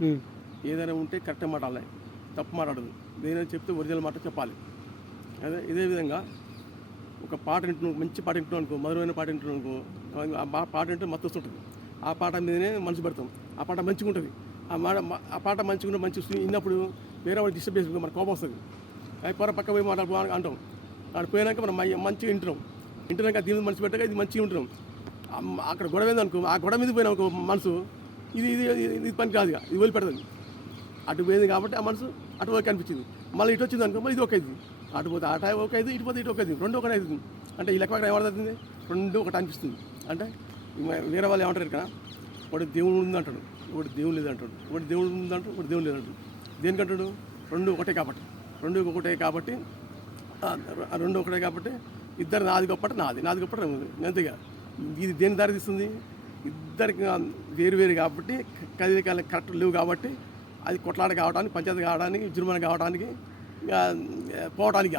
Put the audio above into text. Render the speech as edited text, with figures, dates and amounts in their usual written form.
హ్మ్. ఏదైనా ఉంటే కరెక్ట్గా మాట్లాడాలి, తప్పు మాట్లాడదు. దేనైనా చెప్తే ఒరిజినల్ మాట చెప్పాలి. ఇదే విధంగా ఒక పాట వింటున్నాం, మంచి పాట వింటున్నాం అనుకో, మధురమైన పాట వింటున్నాం అనుకో, పాట వింటే మత్తు వస్తుంటుంది. ఆ పాట మీదనే మనసు పెడతాం. ఆ పాట మంచిగా ఉంటుంది. ఆ పాట మంచిగా ఉంటే మంచి విన్నప్పుడు వేరే వాళ్ళు డిస్టర్బ్ చేసుకుంటాం, మనకు కోపం వస్తుంది. అవి పక్క పోయి మాట్లాడుకో అంటాం. అక్కడ పోయినాక మనం మంచిగా వింటున్నాం. వింటున్నాక దీని మనసు పెట్టాక ఇది మంచిగా ఉంటున్నాం. అక్కడ గొడవ ఏందనుకో, ఆ గొడవ మీద పోయినా అనుకో మనసు ఇది ఇది ఇది పని కాదు, ఇది వదిలిపెడతాది. అటు పోయింది కాబట్టి ఆ మనసు అటు ఓకే అనిపించింది. మళ్ళీ ఇటు వచ్చింది అనుకో, మళ్ళీ ఇది ఓకే అయింది. అటు పోతే అటు ఓకే అయింది, ఇటు పోతే ఇటు ఓకే అయింది, రెండు ఒకటే అవుతుంది. అంటే ఈ లెక్క ప్రకారం ఏమవుతుంది, రెండు ఒకటి అనిపిస్తుంది. అంటే వేరే వాళ్ళు ఏమంటారు ఇక్కడ, ఒకటి దేవుడు ఉంది అంటాడు, ఒకటి దేవుడు లేదు అంటాడు, ఒకటి దేవుడు ఉందంటాడు, ఒకటి దేవుడు లేదంటాడు. దేనికంటాడు, రెండు ఒకటే కాబట్టి, రెండు ఒకటే కాబట్టి, రెండు ఒకటే కాబట్టి ఇద్దరు నాది గొప్పట నాది గొప్పట అంతేగా. ఇది దేని దారి తీస్తుంది, ఇద్దరికి వేరు వేరు కాబట్టి కదిలికలు కరెక్ట్ లేవు కాబట్టి అది కొట్లాట కావడానికి, పంచాయతీ కావడానికి, జుర్మాన కావడానికి, పోవటానికి